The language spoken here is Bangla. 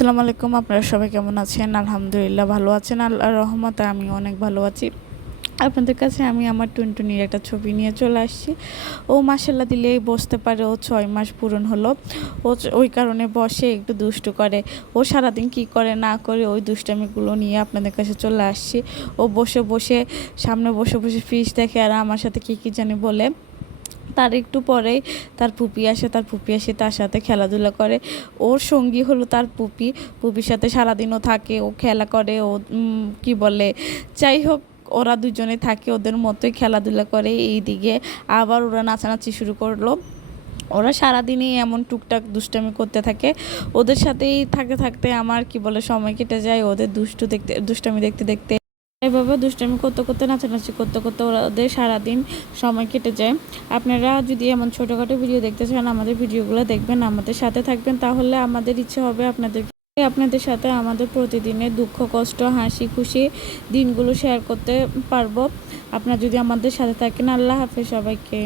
আসসালামু আলাইকুম। আপনারা সবাই কেমন আছেন? আলহামদুলিল্লাহ ভালো আছেন, আল্লাহর রহমতে আমি অনেক ভালো আছি। আপনাদের কাছে আমি আমার টুনটুনির একটা ছবি নিয়ে চলে আসছি। ও মাশাআল্লাহ দিলেই বসতে পারে। ও 6 মাস পূরণ হলো। ওই কারণে বসে একটু দুষ্টু করে। ও সারাদিন কি করে না করে ওই দুষ্টামিগুলো নিয়ে আপনাদের কাছে চলে আসছি। ও বসে বসে সামনে বসে বসে ফিস দেখে আর আমার সাথে কি জানি বলে। তার একটু পরেই তার ফুপি আসে, তার সাথে খেলাধুলা করে। ওর সঙ্গী হলো তার পুপির সাথে সারাদিনও থাকে, ও খেলা করে, ও কি বলে, যাই হোক ওরা দুজনে থাকে, ওদের মতোই খেলাধুলা করে। এইদিকে আবার ওরা নাচানাচি শুরু করলো। ওরা সারাদিনই এমন টুকটাক দুষ্টামি করতে থাকে। ওদের সাথেই থাকতে থাকতে আমার কি বলে সময় কেটে যায়, ওদের দুষ্টামি দেখতে দেখতে। এভাবে দুষ্টামি করতে করতে নাচানাচি করতে করতে ওদের সারাদিন সময় কেটে যায়। আপনারা যদি এমন ছোটোখাটো ভিডিও দেখতে চান আমাদের ভিডিওগুলো দেখবেন, আমাদের সাথে থাকবেন, তাহলে আমাদের ইচ্ছে হবে আপনাদের সাথে আমাদের প্রতিদিনের দুঃখ কষ্ট হাসি খুশি দিনগুলো শেয়ার করতে পারবো। আপনারা যদি আমাদের সাথে থাকেন। আল্লাহ হাফেজ সবাইকে।